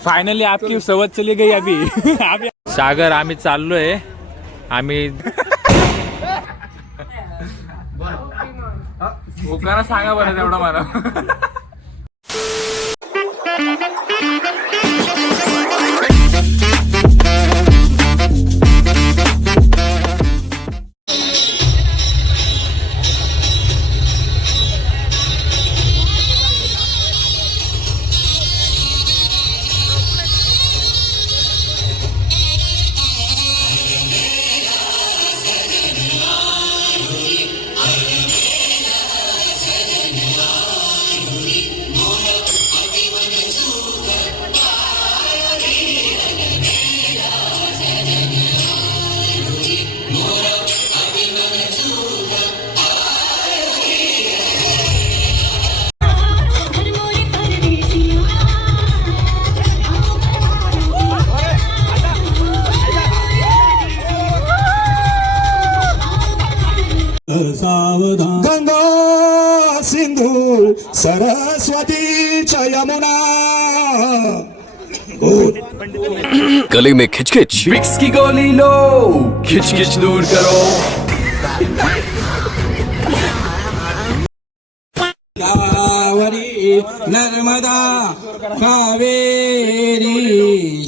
Finally आपकी सवत चली गई अभी अभी सागर आम्ही चाललोय आम्ही भूकाना सांगा बरं तेवढं मला सावधान गंगा सिंधु सरस्वती च यमुना गले में खिचखिच विक्स की गोली लो खिचखिच दूर करो गोदावरी नर्मदा कावेरी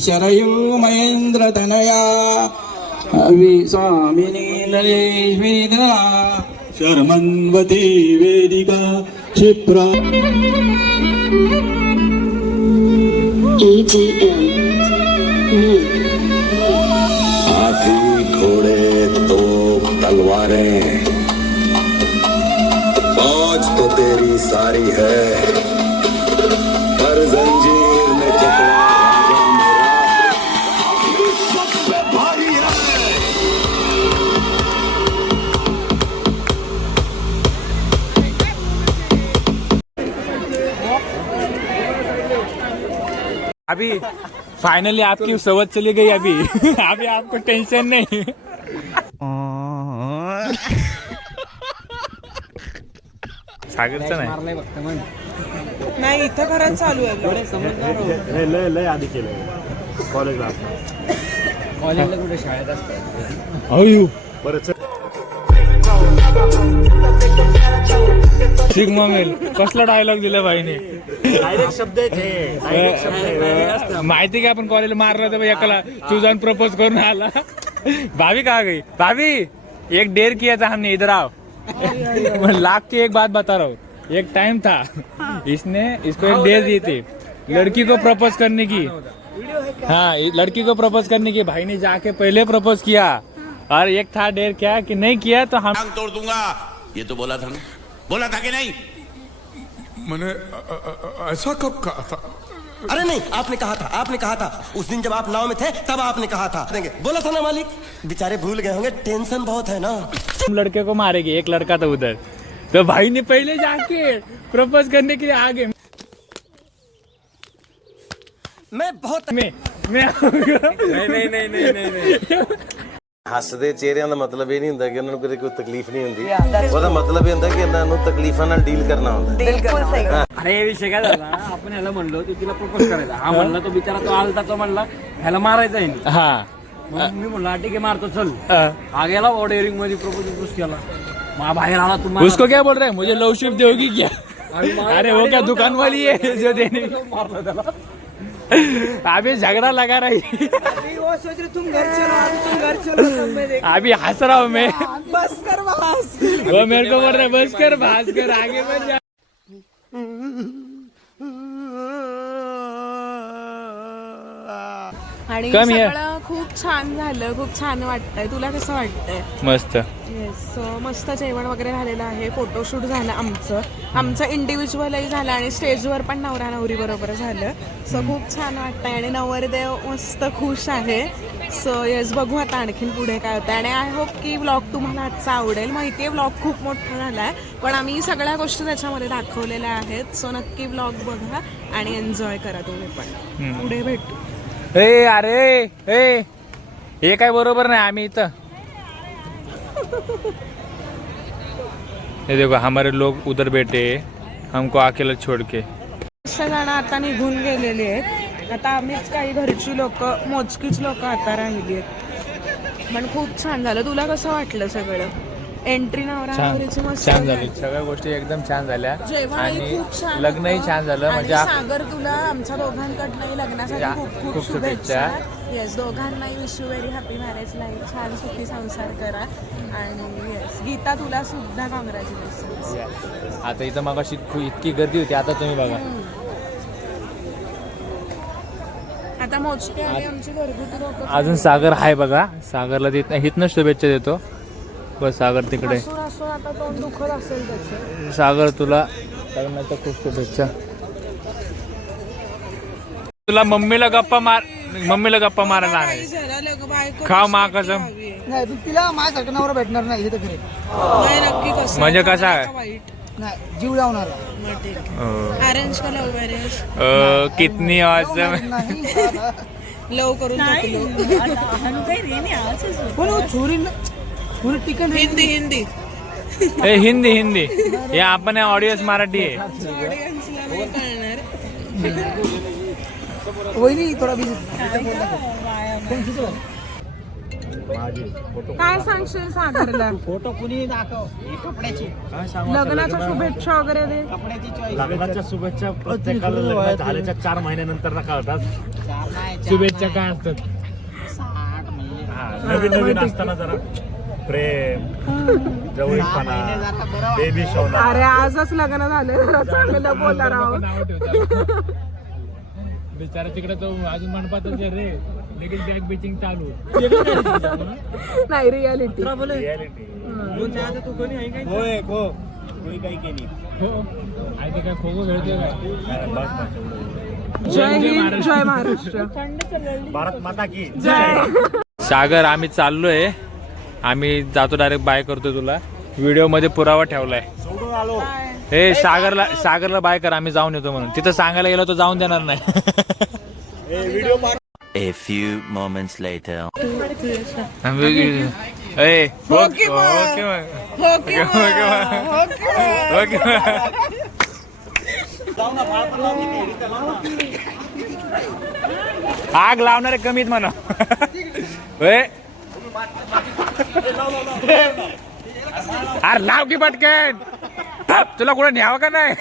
शरयू महेंद्र तनया स्वामिनी नरेश्वरी शर्मन्वती वेदिका क्षिप्रा हाथी घोड़े तो तलवारें फौज तो तेरी सारी है पर जंजीर में जकड़ा राजा मेरा सब पे भारी है। अभी फाइनली आपकी सवत चली गई अभी अभी आपको टेंशन नहीं सागरचं नाही नाही इथं खरंच चालू आहे लय आधी केलं कॉलेजला कुठे शाळेत असतात अयो बरंच सिग्मा मेल कसला डायलॉग दिला भाईने डायरेक्ट शब्द माहिती का आपण कॉलेजला मारला होता एकाला तू जाऊन प्रपोज करून आला भाभी कहाँ गई भाभी एक डेर किया था हमने इधर आओ लाख की एक बात बता रहा हूँ एक टाइम था इसने इसको एक डेर दी थी लड़की को प्रपोज करने की हाँ लड़की को प्रपोज करने की भाई ने जाके पहले प्रपोज किया और एक था डेर क्या कि नहीं किया तो हम तोड़ दूंगा ये तो बोला था ना बोला था कि नहीं मैंने ऐसा कब कहा था अरे नहीं आपने कहा था उस दिन जब आप नाव में थे तब आपने कहा था देंगे बोला था ना मालिक बेचारे भूल गए होंगे टेंशन बहुत है ना लड़के को मारेगी एक लड़का था उधर तो भाई ने पहले जाके प्रपोज करने के लिए आगे मैं बहुत नहीं ਹੱਸਦੇ ਚਿਹਰਿਆਂ ਦਾ ਮਤਲਬ ਇਹ ਨਹੀਂ ਹੁੰਦਾ ਕਿ ਉਹਨਾਂ ਨੂੰ ਕਦੇ ਕੋਈ ਤਕਲੀਫ ਨਹੀਂ ਹੁੰਦੀ ਉਹਦਾ ਮਤਲਬ ਇਹ ਹੁੰਦਾ ਕਿ ਇਹਨਾਂ ਨੂੰ ਤਕਲੀਫਾਂ ਨਾਲ ਡੀਲ करना ਹੁੰਦਾ बिलकुल सही अरे हे विषय काय झाला आपण ह्याला म्हणलो की तिला प्रपोज करायचा हा म्हणला तो बिचारा तो आलता तो म्हणला ह्याला मारायचा आहे हाँ मग मी म्हणला ठीक आहे मारतो चल हा गेला डेअरिंग मध्ये प्रपोज केला मग बाहेर आला तुम्हाला उसको क्या बोल रहे हैं मुझे लव शिप दोगी क्या अरे वो क्या दुकान वाली है जो देने मारला त्याला अभी झगड़ा लगा रही वो सोच रहे तुम घर चलो तब मैं देख अभी हंस रहा हूँ मैं बस कर बस वो मेरे को बोल रहे बस कर भास कर आगे बढ़ जा आणि Come here. सगळं खूप छान झालं खूप छान वाटतंय तुला कसं वाटतंय मस्त येस मस्त जेवण वगैरे झालेलं आहे फोटोशूट झालं आमचं इंडिव्हिज्युअलही झालं आणि स्टेजवर पण नवरा नवरी बरोबर झालं सो खूप छान वाटतंय आणि नवरदेव मस्त खुश आहे सो येस बघू आता आणखीन पुढे काय होतं आणि आय होप की व्लॉग तुम्हाला आजचा आवडेल माहिती आहे व्लॉग खूप मोठा झाला आहे पण आम्ही सगळ्या गोष्टी त्याच्यामध्ये दाखवलेल्या आहेत सो नक्की व्लॉग बघा आणि एन्जॉय करा तुम्ही पण पुढे भेटू ए अरे ए हे काय बरोबर नाही आम्ही इथं ये देखो हमारे लोग उधर बैठे हमको अकेला छोड़ के जण आता निघून गेलेले आहेत आता आम्हीच काही घरची लोक मोजकीच लोक आता राहिली आहेत. पण खूप छान झालं. तुला कसं वाटलं सगळं? एंट्री नवरा नवरीची मस्त छान झाली, सगळ्या गोष्टी एकदम छान झाल्या जेवणही आणि खूप छान लग्नही होतं. छान झालं. आणि म्हणजे सागर तुला आमच्या दोघांकडनंही लग्नासाठी खूप खूप शुभेच्छा. येस, दोघांनाही wish you very happy marriage life. छान सुखी संसार करा. आणि येस, गीता तुला सुद्धा कॉंग्रॅच्युलेशन. आता इथं मग अशी इतकी गर्दी होती, आता तुम्ही बघा. आता मोजके आणि आमची घरगुती लोक अजून सागर आहे बघा, सागरला इथनं शुभेच्छा देतो. बस सागर तिकडे. आता तोंड दुखत असेल त्याचे. सागर तुला लग्नाच्या खूप शुभेच्छा. तुला मम्मीला गप्पा मारायला आणायचं. खाव मा कसम. नाही तिला माझ्यासारखं नवरा भेटणार नाही. हे तर खरे. नाही, नक्की कसं म्हणजे कसा आहे? वाईट नाही, जीव लावणार अरेंज का लव्ह मॅरेज? कितनी awesome. लव करून हिंदी हिंदी ए हिंदी हे आपण ऑडियन्स मराठी आहे. ऑडियन्सला नाही कळणार. वहिनी थोडा बिझी. काय सांगशील सागरला? फोटो कुणी दाखव. कपड्याची लग्नाच्या शुभेच्छा वगैरे दे. लग्नाच्या शुभेच्छा प्रत्येकाला लग्न झाल्याच्या 4 महिन्यानंतर कळतात. शुभेच्छा काय असतात? नवीन असताना जरा प्रेम, जवळीकपणा, बेबी शॉवर. अरे आजच लग्न झालं, चांगलं बोलणार आहोत. बिचारा तिकडे तो अजून मंडपातच रे, लेकिन बॅग बिचिंग चालू. नाही, रियालिटी. होय हो, कोणी काही केली हो आहे ते काय खो खो खेळतोय काय? जय हिंद, जय महाराष्ट्र. भारत माता की जय. सागर आम्ही चाललोय, आम्ही जातो डायरेक्ट. बाय करतो तुला, व्हिडिओ मध्ये पुरावा ठेवलाय. सोडून आलो. हे सागरला बाय कर, आम्ही जाऊन येतो म्हणून. तिथं सांगायला गेलो तर जाऊन देणार नाही. A few moments later. आग लावणारे कमीत म्हणा. अरे लाव की पटकन, तुला कुठे न्यावं का नाही?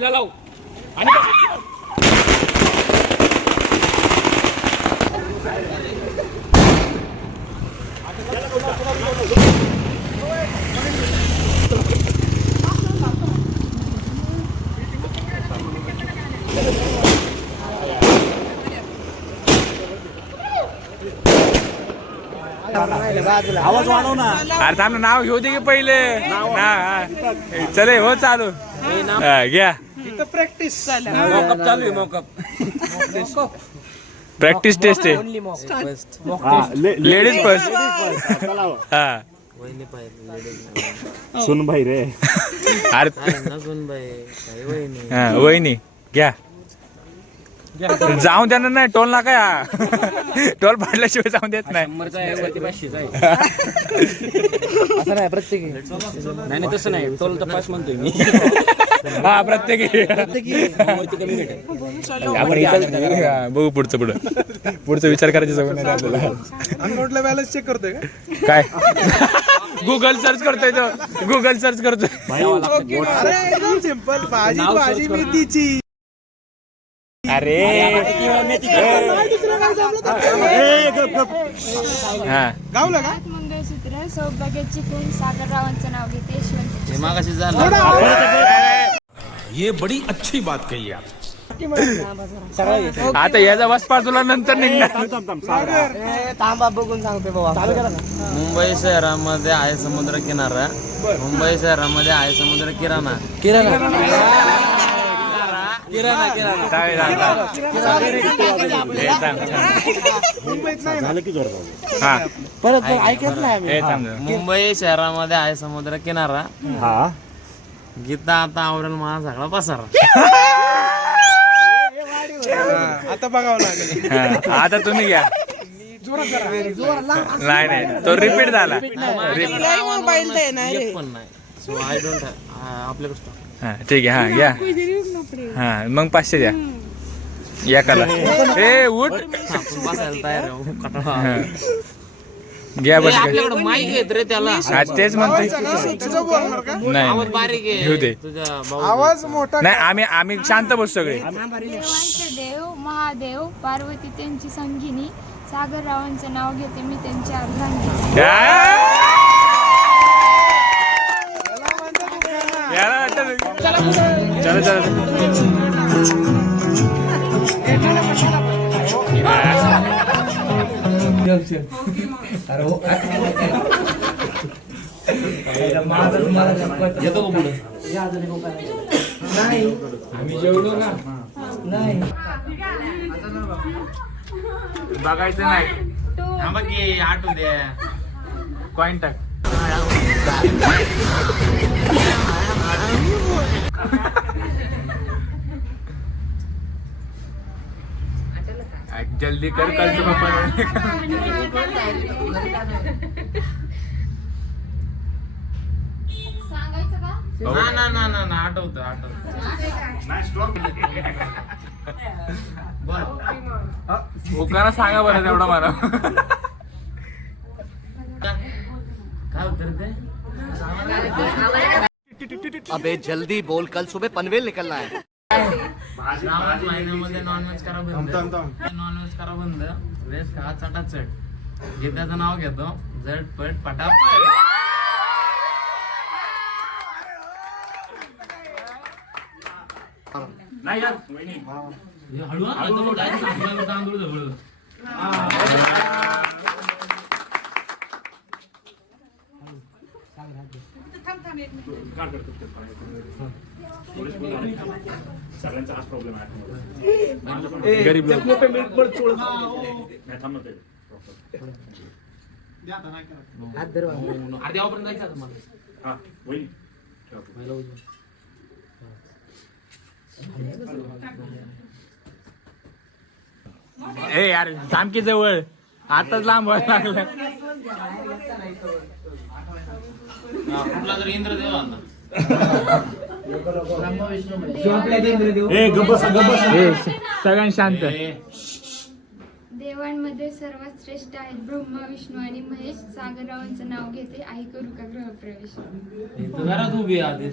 लाव. आवाज वाढव ना. अरे थांब ना, नाव घेऊ दे की पहिले. चले हो चालू. घ्या प्रॅक्टिस चालू आहे. मॉकअप प्रॅक्टिस टेस्ट आहे. Ladies first. हा सुन भाई रे. अरे वहिनी घ्या. जाऊन देणार नाही, टोल नाका या. टोल फाडल्याशिवाय जाऊन देत नाही. असं नाही प्रत्येकी. नाही तसं नाही, टोल तर 5 म्हणतोय मी. हा प्रत्येकी. आपण बघू पुढचं विचार करायची सवय नाही आपल्याला. अकाउंटला बॅलन्स चेक करतोय का? काय गुगल सर्च करतोय तो, गुगल सर्च करतोय. एकदम सिंपल. भाजी मेथीची. अरे हा गावला का? मंगळसूत्र सौभाग्याची खून सागररावांचं नाव घेते यशवंत. मागाशी झालं. ये बड़ी अच्छी बात कही आप. आता याचा वसपा तुला नंतर निघणार. थांबा बघून सांगते बाबा. मुंबई शहरामध्ये आहे समुद्र किनारा. मुंबई शहरामध्ये आहे समुद्र किराणा. मुंबई शहरामध्ये आहे समुद्र किनारा. हा गीता आता आवडेल मला सगळा पसारा. आता बघावं लागेल. आता तुम्ही घ्या. नाही नाही तो रिपीट झाला मोबाईल देणार रे. पण नाही सो आय डोंट आपल्याकडे हा ठीक आहे हा घ्या हा मग 500 द्या एकाला ए उठ बसायला तयार आहे. हा. घ्या बस आपल्याकडे माईक येत रे त्याला आज तेच म्हणतोय नाही बारीक आहे घेऊ दे तुझा भाऊ आवाज मोठा नाही आम्ही शांत बसतो सगळे देवांचे देव महादेव पार्वती त्यांची संगिनी सागररावांचं नाव घेते मी त्यांची अर्धांगिनी. चला चला येतो का पुढे आम्ही जेवलो ना बघायचं नाही थांबा की आठवू द्या कॉइन टाक जल्दी कर कल से पापा ना आठवतं लोकांना सांगा बरं तेवढा मला काय होतं ते अबे जल्दी बोल, कल सुबह पनवेल निकलना है. श्रावण महिन्यामध्ये नॉनव्हेज करा बंद नॉनव्हेज करा बंद व्हेज खा चटाचट हे त्याचं नाव घेतो झटपट पटापट नाही यार हळू तांदूळ जवळ सगळ्यांचा हाच प्रॉब्लेम आहे. गरीब लोक अर्धी आवपर्यंत जायचं आता मला हा वहिनी ए यार सामकी जवळ आताच लांब व्हायला लागलं कुठला तर इंद्रदेव आणला सगळ्यांना शांत देवांमध्ये सर्वात श्रेष्ठ आहेत ब्रह्मा विष्णू आणि महेश सागररावांचं नाव घेते आई करू का गृहप्रवेश. घरात उभी आहे आधी